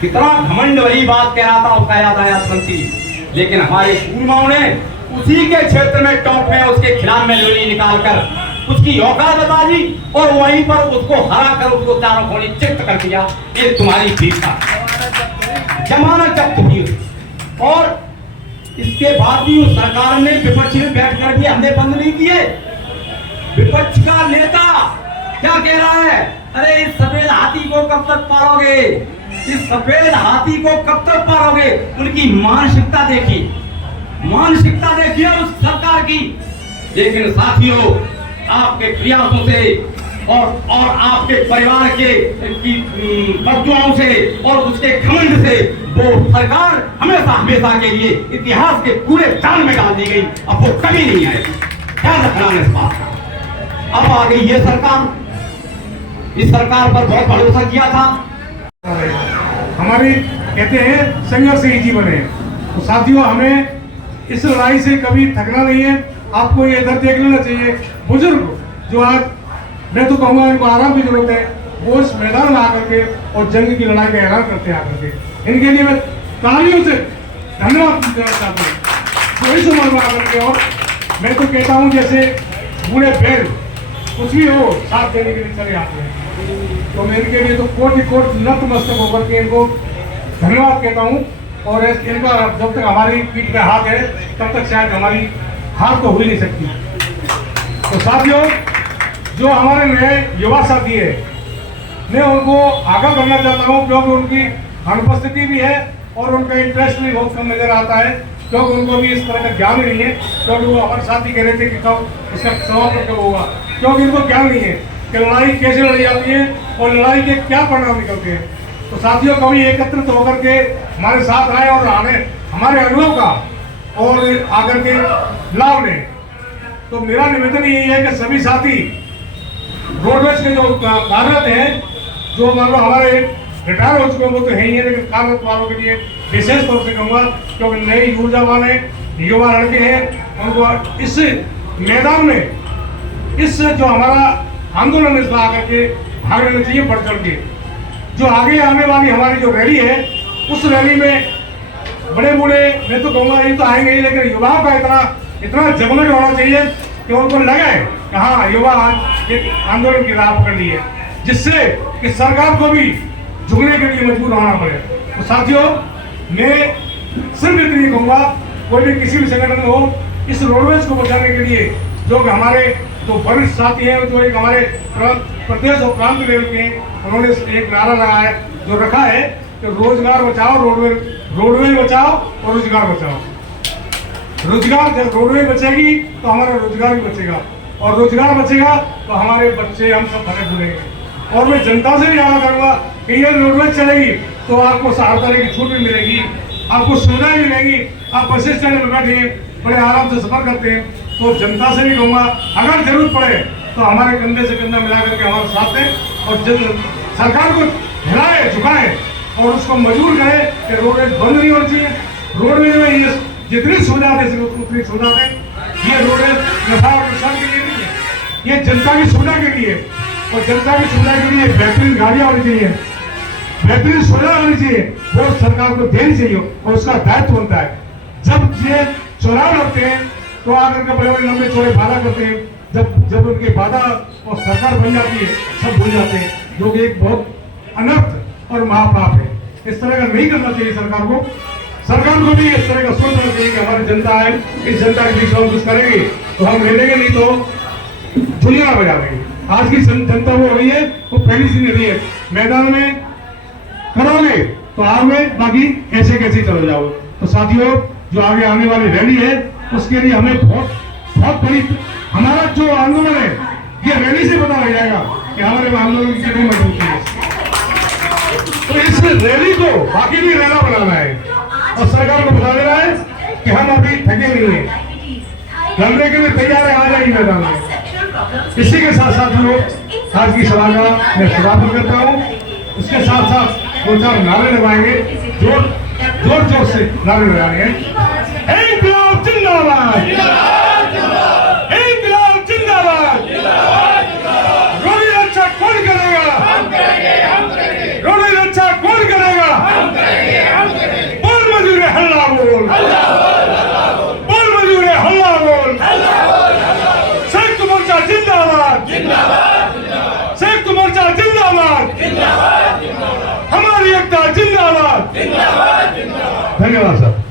कितना घमंड भरी बात कह रहा था उसका यातायात मंत्री, लेकिन हमारे सूरमाओं ने उसी के क्षेत्र में टॉप में उसके खिलाफ में लोली निकाल कर उसकी औकात बता दी और वहीं पर उसको हरा कर उसको चारों कोने चित्त कर दिया। ये तुम्हारी जीत था। जमानत जब्त हुई और इसके बाद भी उस सरकार ने विपक्ष में बैठ कर भी हमने बंद नहीं किए। विपक्ष का नेता क्या कह रहा है, अरे इस सफेद हाथी को कब तक पालोगे, इस सफेद हाथी को कब तक पालोगे। उनकी मानसिकता देखी, मानसिकता देखिए उस सरकार की। लेकिन साथियों, आपके प्रयासों से और आपके परिवार के बददुआओं से और उसके घमंड से वो सरकार हमेशा हमेशा के लिए इतिहास के पूरे जाल में डाल दी गई। अब वो कभी नहीं आएगी, क्या रखना है इस बात का। अब आ गई ये सरकार, इस सरकार पर बहुत भरोसा किया था। हमारी कहते हैं संघर्ष ही जीवन है। तो साथियों, हमें इस लड़ाई से कभी थकना नहीं है। आपको ये इधर देख लेना चाहिए, बुजुर्ग जो आज मैं तो कहूँगा इनको आराम की जरूरत है, वो इस मैदान में आकर के और जंग की लड़ाई का ऐलान करते हैं आकर के। इनके लिए मैं तालियों से धन्यवाद देना चाहता हूँ, वही उम्र में आकर के। और मैं तो कहता हूँ जैसे बूढ़े बैल कुछ भी हो साथ देने के लिए चले आते हैं। तो मैं इनके लिए तो कोटि कोटि नतमस्तक होकर के इनको धन्यवाद कहता हूँ। और इनका जब तक हमारी पीठ पे हाथ है तब तक शायद हमारी हार तो हो ही नहीं सकती। तो साथियों, जो हमारे नए युवा साथी है, मैं उनको आगाह करना चाहता हूँ, क्योंकि उनकी अनुपस्थिति भी है और उनका इंटरेस्ट भी बहुत कम नजर आता है, क्योंकि उनको भी इस तरह का ज्ञान नहीं है। क्योंकि वो हमारे साथी कह रहे थे कि कब इसका समापन कब होगा, क्योंकि इनको ज्ञान नहीं है कि लड़ाई कैसे लड़ी जाती है और लड़ाई के क्या परिणाम निकलते हैं। तो साथियों, कभी एकत्रित होकर के हमारे साथ आए और हमारे अनुभव का और आकर के लाभ लें। तो मेरा निवेदन यही है कि सभी साथी रोडवेज के जो कार्यरत हैं, जो मान लो हमारे रिटायर हो चुके हैं वो तो है ही है, लेकिन कार्यरत वालों के लिए विशेष तौर से कहूँगा, क्योंकि नई ऊर्जावान है, युवा लड़के हैं, उनको इस मैदान में इस जो हमारा आंदोलन इसमें आकर के भाग लेना चाहिए बढ़ चढ़ के। जो आगे आने वाली हमारी जो रैली है, उस रैली में बड़े बूढ़े मैं तो कहूँगा ये तो आएंगे ही, लेकिन युवाओं का इतना जमघट होना चाहिए कि उनको लगे कि हाँ, युवा आज एक आंदोलन की राह पकड़ ली है, जिससे कि सरकार को भी झुकने के लिए मजबूर होना पड़े। तो साथियों, मैं सिर्फ इतनी कहूँगा, कोई भी किसी भी संगठन में हो, इस रोडवेज को बचाने के लिए जो कि हमारे जो वरिष्ठ साथी हैं, जो एक हमारे प्रदेश और प्रांत लेवल के हैं, उन्होंने एक नारा लगाया है जो रखा है कि रोजगार बचाओ, रोडवेज बचाओ और रोजगार बचाओ। रोजगार, जब रोडवेज बचेगी तो हमारा रोजगार भी बचेगा, और रोजगार बचेगा तो हमारे बच्चे हम सब फले फूलेंगे। और मैं जनता से भी आग्रह करूंगा कि ये रोडवेज चलेगी तो आपको हर तरह की छूट भी मिलेगी, आपको सुविधाएं मिलेगी। आप बस स्टैंड में बैठे बड़े आराम से सफर करते हैं, तो जनता से भी कहूँगा अगर जरूरत पड़े तो हमारे कंधे से कंधा मिला करके हमारे साथ दें और सरकार को हिलाए झुकाए और उसको मजबूर करे कि रोडवेज बंद नहीं होनी चाहिए। रोडवेज में ये जितनी सुविधा दे सके उतनी सुविधा दें। ये रोडवेज नशा और नुकसान के लिए नहीं है, ये जनता की सुविधा के लिए, और जनता की सुविधा के लिए बेहतरीन गाड़ियाँ होनी चाहिए, बेहतरीन सुविधा होनी चाहिए, वो सरकार को देनी चाहिए और उसका दायित्व बनता है। जब ये चुनाव लड़ते हैं तो आकर के बड़े बड़े लंबे चौड़े वादा करते हैं, जब उनके वादा और सरकार बन जाती है सब भूल जाते हैं, जो कि एक बहुत अनर्थ और महापाप है। इस तरह का नहीं करना चाहिए सरकार को। सरकार को भी इस तरह का सोचना चाहिए कि हमारी जनता है, इस जनता के बीच में कुछ करेंगे तो हम मिलेंगे, नहीं तो दुनिया बजा देंगे। आज की जनता वो रही है, वो पहली से नहीं रही है। मैदान में करोगे तो आओगे, बाकी ऐसे कैसे चले जाओगे। तो साथियों, जो आगे आने वाली रैली है उसके लिए हमें बहुत बड़ी हमारा जो आंदोलन है ये रैली से पता लग जाएगा कि हमारे आंदोलन की कितनी मजबूती है। तो इस रैली को बाकी भी रैला बनाना है और सरकार को बता देना है कि हम अभी थके नहीं है, लड़ने के लिए तैयार है, आ जाइए मैदान में। इसी के साथ साथ लोग आज की सभा का मैं समापन करता हूँ। उसके साथ साथ दो चार नारे लगाएंगे, जोर से नारे लगाने हैं। इंकलाब जिंदाबाद, इंकलाब जिंदाबाद, रोडी रक्षा कौन करेगा, रोडी रक्षा कौन करेगा। संयुक्त मोर्चा जिंदाबाद, संयुक्त मोर्चा जिंदाबाद, हमारी एकता जिंदाबाद। धन्यवाद सर।